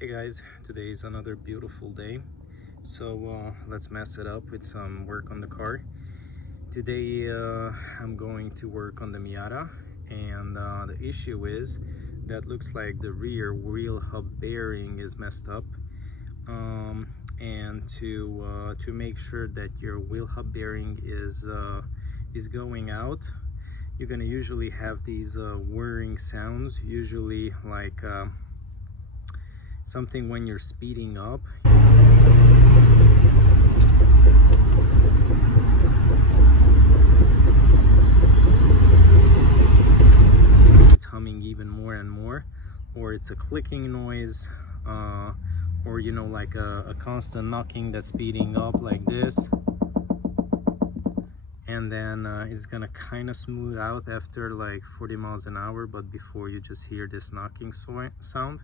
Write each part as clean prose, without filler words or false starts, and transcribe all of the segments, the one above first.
Hey guys, today is another beautiful day, so let's mess it up with some work on the car. Today I'm going to work on the Miata, and the issue is that looks like the rear wheel hub bearing is messed up. And to make sure that your wheel hub bearing is going out, you're gonna usually have these whirring sounds, usually like something when you're speeding up. It's humming even more and more, or it's a clicking noise, or you know, like a constant knocking that's speeding up like this, and then it's gonna kind of smooth out after like 40 miles an hour, but before you just hear this knocking sound.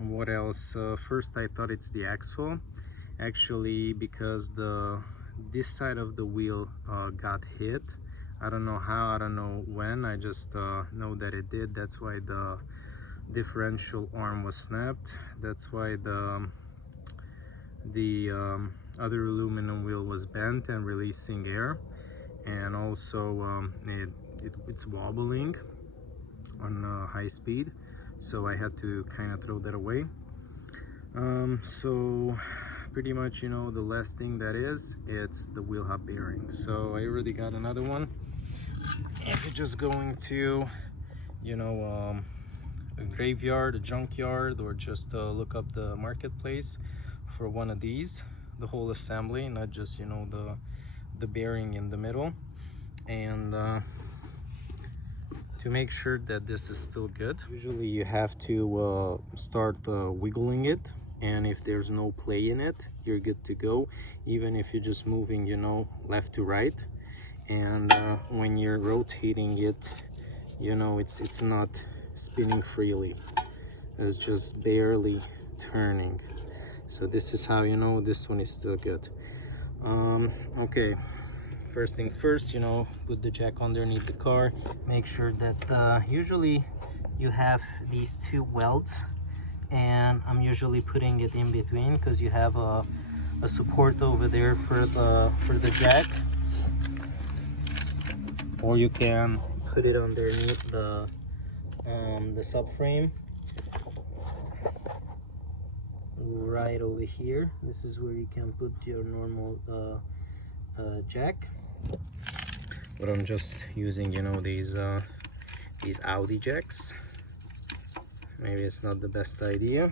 What else? First I thought it's the axle, actually, because this side of the wheel got hit. I don't know how, I don't know when, I just know that it did. That's why the differential arm was snapped. That's why the other aluminum wheel was bent and releasing air, and also it's wobbling on high speed, so I had to kind of throw that away. So pretty much, you know, the last thing that is, it's the wheel hub bearing. So I already got another one. If you're just going to, you know, a graveyard, a junkyard, or just look up the marketplace for one of these, the whole assembly, not just, you know, the bearing in the middle, and to make sure that this is still good, usually you have to start wiggling it, and if there's no play in it, you're good to go, even if you're just moving, you know, left to right. And when you're rotating it, you know, it's not spinning freely, it's just barely turning. So this is how you know this one is still good. Okay, first things first, you know, put the jack underneath the car. Make sure that usually you have these two welds, and I'm usually putting it in between because you have a support over there for the jack, or you can put it underneath the subframe right over here. This is where you can put your normal jack, but I'm just using, you know, these Audi jacks. Maybe it's not the best idea,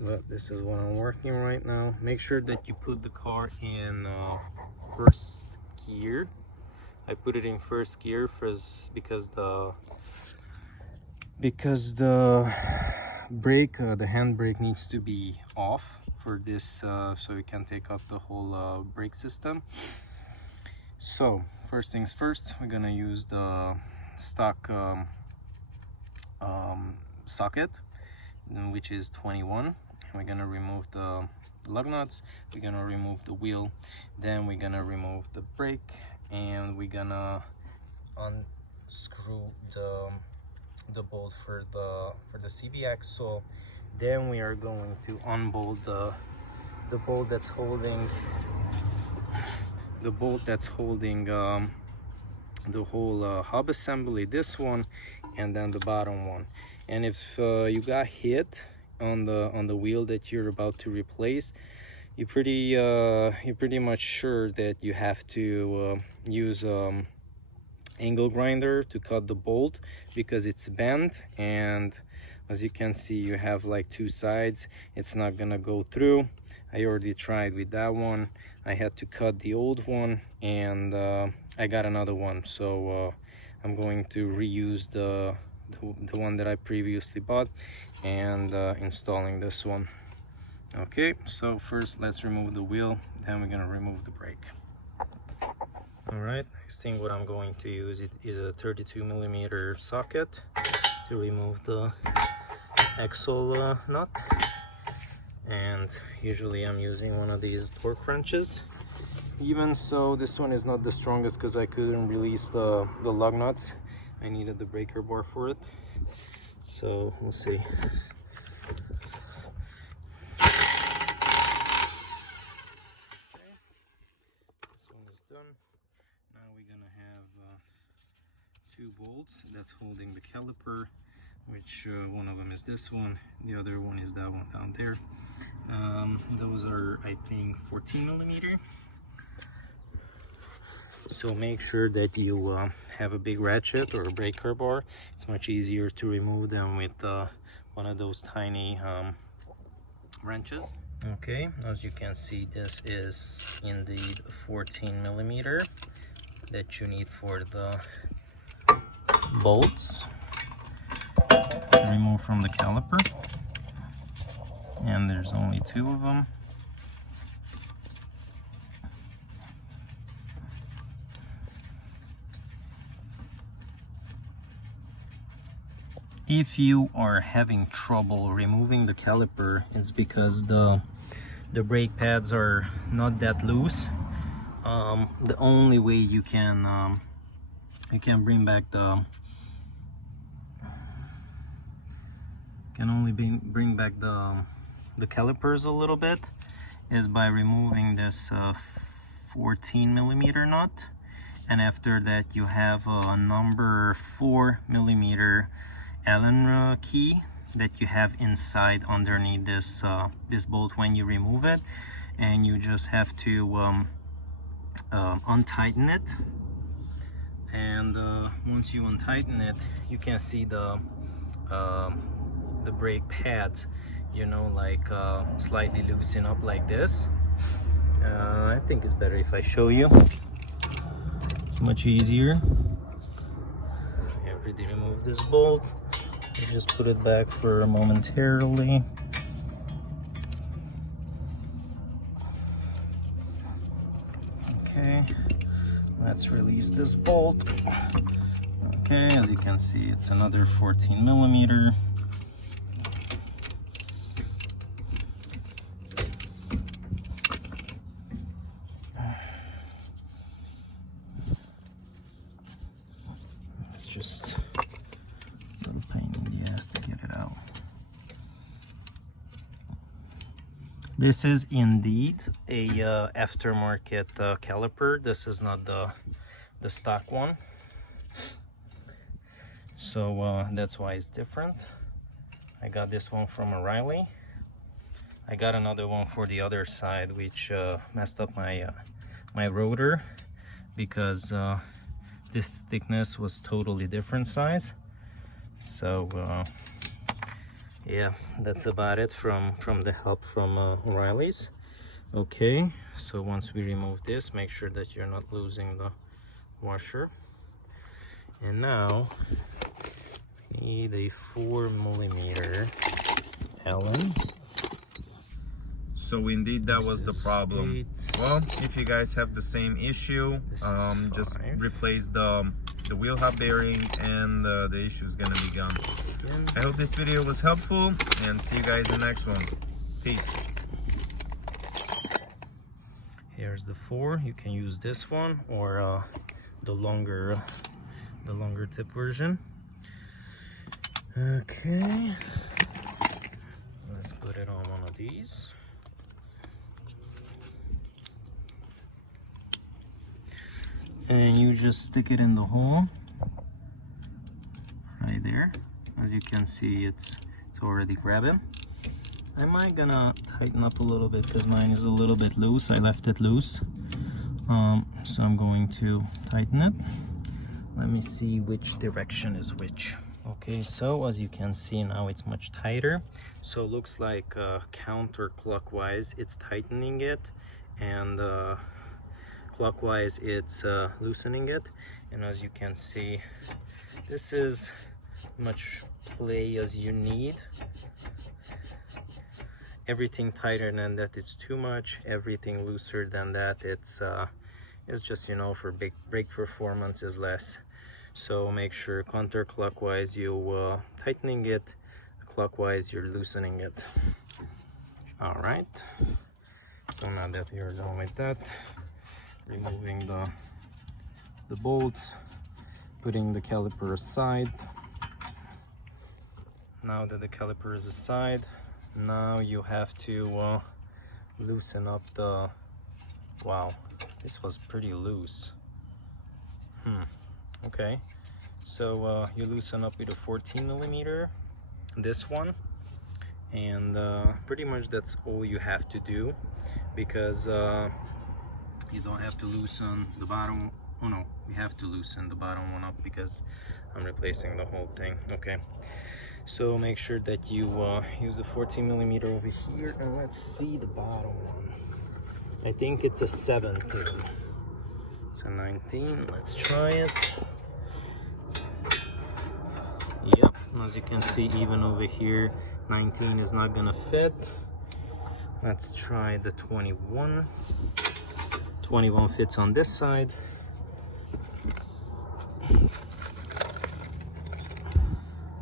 but this is what I'm working right now. Make sure that you put the car in first gear. I put it in first gear first because the brake, the handbrake needs to be off for this, so you can take off the whole brake system. So first things first, we're gonna use the stock socket, which is 21, and we're gonna remove the lug nuts, we're gonna remove the wheel, then we're gonna remove the brake, and we're gonna unscrew the bolt for the CV axle. Then we are going to unbolt the bolt that's holding the whole hub assembly, this one, and then the bottom one. And if you got hit on the wheel that you're about to replace, you're pretty much sure that you have to use angle grinder to cut the bolt, because it's bent, and as you can see, you have like two sides, it's not gonna go through. I already tried with that one. I had to cut the old one, and I got another one, so I'm going to reuse the one that I previously bought and installing this one. Okay, so first let's remove the wheel, then we're gonna remove the brake. All right, next thing what I'm going to use is a 32mm socket to remove the axle nut, and usually I'm using one of these torque wrenches. Even so, this one is not the strongest because I couldn't release the lug nuts. I needed the breaker bar for it, so we'll see. bolts that's holding the caliper, which one of them is this one, the other one is that one down there. Those are, I think, 14 millimeter. So make sure that you have a big ratchet or a breaker bar. It's much easier to remove them with one of those tiny wrenches. Okay, as you can see, this is indeed 14 millimeter that you need for the bolts. Remove from the caliper, and there's only 2 of them. If you are having trouble removing the caliper, it's because the brake pads are not that loose. The only way you can bring back the bring back the calipers a little bit is by removing this 14 millimeter nut, and after that you have a number 4 millimeter Allen key that you have inside underneath this this bolt when you remove it, and you just have to untighten it. And once you untighten it, you can see the brake pads, you know, like slightly loosen up like this. I think it's better if I show you. It's much easier. After they remove this bolt, you just put it back for momentarily. Okay, let's release this bolt. Okay, as you can see, it's another 14 millimeter. It's just a little pain in the ass to get it out. This is indeed a aftermarket caliper. This is not the stock one. So that's why it's different. I got this one from O'Reilly. I got another one for the other side, which messed up my my rotor, because this thickness was totally different size. So yeah, that's about it from the help from O'Reilly's. Okay, so once we remove this, make sure that you're not losing the washer. And now we need a 4 millimeter Allen. So indeed that was the problem. 8. Well, if you guys have the same issue, just replace the wheel hub bearing and the issue is gonna be gone. I hope this video was helpful, and see you guys in the next one. Peace. Here's the 4. You can use this one or the longer tip version. Okay, let's put it on one of these. And you just stick it in the hole right there. As you can see, it's already grabbing. Am I gonna tighten up a little bit because mine is a little bit loose? I left it loose, so I'm going to tighten it. Let me see which direction is which. Okay, so as you can see now, it's much tighter. So it looks like counterclockwise it's tightening it, and clockwise it's loosening it. And as you can see, this is much play as you need. Everything tighter than that, it's too much. Everything looser than that, it's just, you know, for big brake performance is less. So make sure counterclockwise you tightening it, clockwise you're loosening it. All right, so now that you're done with that, removing the bolts, putting the caliper aside. Now that the caliper is aside, now you have to loosen up the, wow, this was pretty loose. Okay, So you loosen up with a 14mm, this one, and pretty much that's all you have to do, because you don't have to loosen the bottom. Oh no, we have to loosen the bottom one up because I'm replacing the whole thing. Okay, so make sure that you use the 14mm over here, and let's see the bottom one. I think it's a 17. It's a 19. Let's try it. Yep, as you can see, even over here 19 is not gonna fit. Let's try the 21. 21 fits on this side.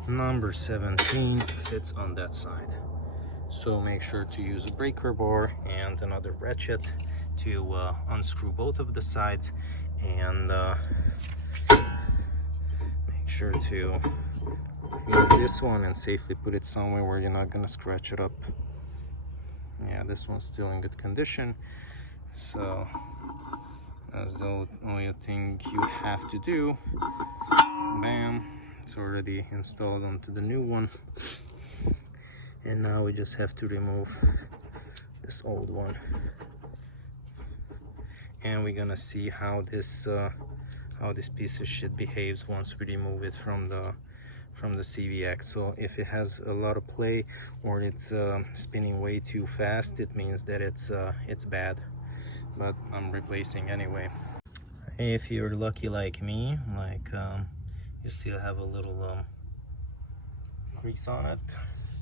Number 17 fits on that side. So make sure to use a breaker bar and another ratchet to unscrew both of the sides, and make sure to use this one and safely put it somewhere where you're not gonna scratch it up. Yeah, this one's still in good condition, so that's the only thing you have to do. Bam, it's already installed onto the new one, and now we just have to remove this old one, and we're gonna see how this piece of shit behaves once we remove it from the CV axle. If it has a lot of play or it's spinning way too fast, it means that it's bad, but I'm replacing anyway. If you're lucky like me, like you still have a little grease on it,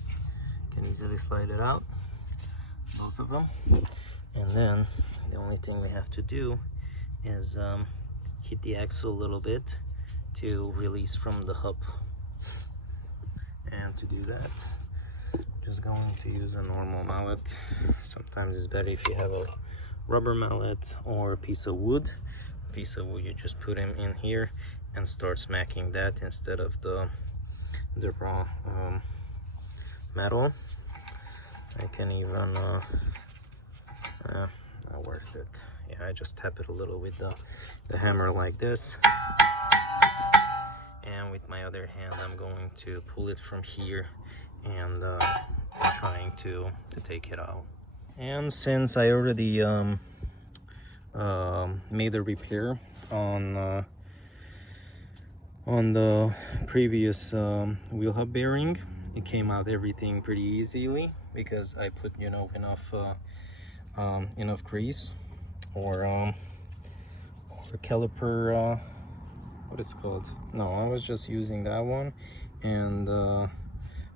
you can easily slide it out, both of them, and then the only thing we have to do is hit the axle a little bit to release from the hub. And to do that, just going to use a normal mallet. Sometimes it's better if you have a rubber mallet or a piece of wood. You just put them in here and start smacking that instead of the raw metal. I can even not worth it. Yeah, I just tap it a little with the hammer like this, and with my other hand I'm going to pull it from here and trying to take it out. And since I already made a repair on the previous wheel hub bearing, it came out everything pretty easily because I put, you know, enough grease or caliper, what it's called. No, I was just using that one, and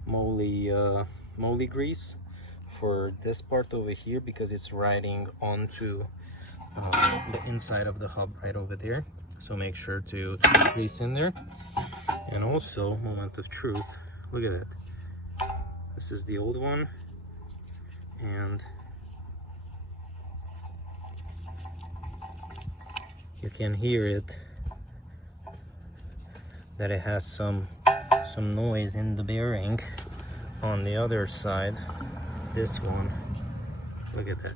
moly grease for this part over here because it's riding onto the inside of the hub right over there. So make sure to put grease in there. And also, moment of truth, look at that. This is the old one, and you can hear it, that it has some noise in the bearing. On the other side, this one, look at that,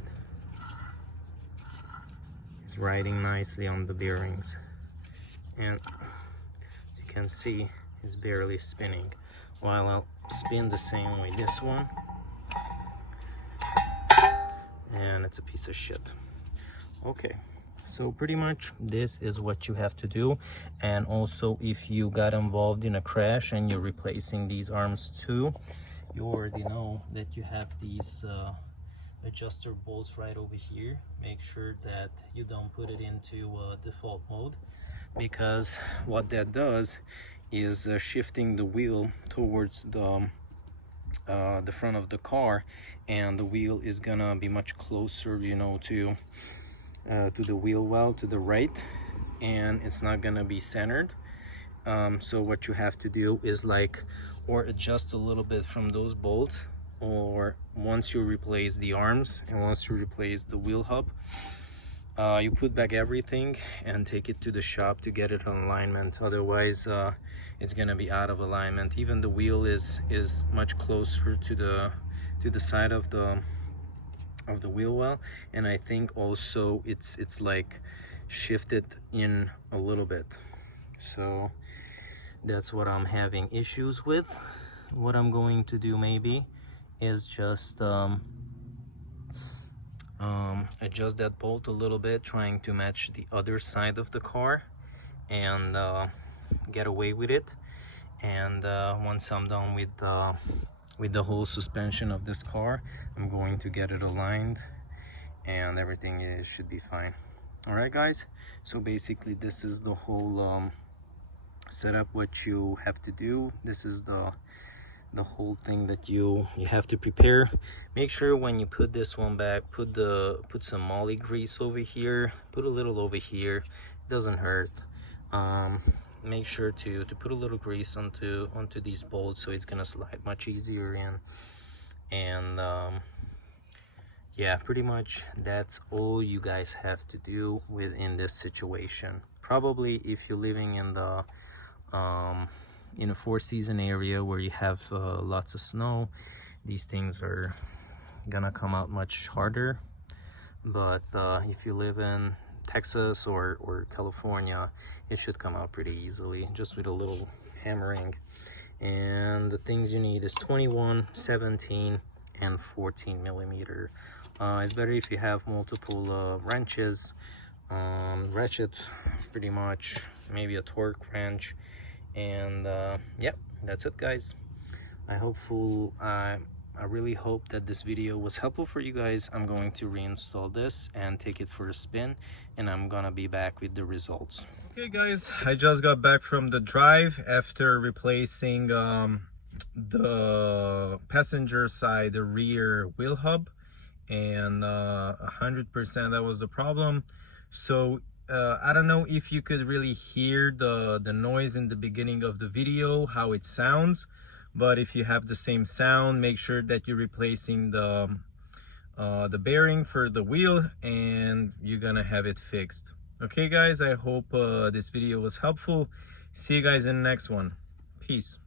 it's riding nicely on the bearings, and as you can see, it's barely spinning, while I'll spin the same way this one, and it's a piece of shit. Okay, so pretty much this is what you have to do. And also, if you got involved in a crash and you're replacing these arms too, you already know that you have these adjuster bolts right over here. Make sure that you don't put it into default mode, because what that does is shifting the wheel towards the front of the car, and the wheel is gonna be much closer, you know, to the wheel well to the right, and it's not gonna be centered. So what you have to do is or adjust a little bit from those bolts, or once you replace the arms and once you replace the wheel hub, you put back everything and take it to the shop to get it on alignment. Otherwise it's gonna be out of alignment. Even the wheel is much closer to the side of the wheel well, and I think also it's like shifted in a little bit. So that's what I'm having issues with. What I'm going to do maybe is just adjust that bolt a little bit, trying to match the other side of the car and get away with it. And once I'm done with the whole suspension of this car, I'm going to get it aligned and everything should be fine. All right guys, so basically this is the whole setup, what you have to do. This is the whole thing that you have to prepare. Make sure when you put this one back, put some moly grease over here, put a little over here, it doesn't hurt. Make sure to put a little grease onto these bolts, so it's gonna slide much easier in. And yeah, pretty much that's all you guys have to do within this situation. Probably if you're living in the in a four-season area where you have lots of snow, these things are gonna come out much harder. But if you live in Texas or California, it should come out pretty easily, just with a little hammering. And the things you need is 21, 17, and 14 millimeter. It's better if you have multiple wrenches, ratchet pretty much, maybe a torque wrench. And yep, that's it guys. I really hope that this video was helpful for you guys. I'm going to reinstall this and take it for a spin, and I'm gonna be back with the results. Okay guys, I just got back from the drive after replacing the passenger side, the rear wheel hub, and 100% that was the problem. So I don't know if you could really hear the noise in the beginning of the video, how it sounds, but if you have the same sound, make sure that you're replacing the bearing for the wheel, and you're gonna have it fixed. Okay guys, I hope this video was helpful. See you guys in the next one. Peace.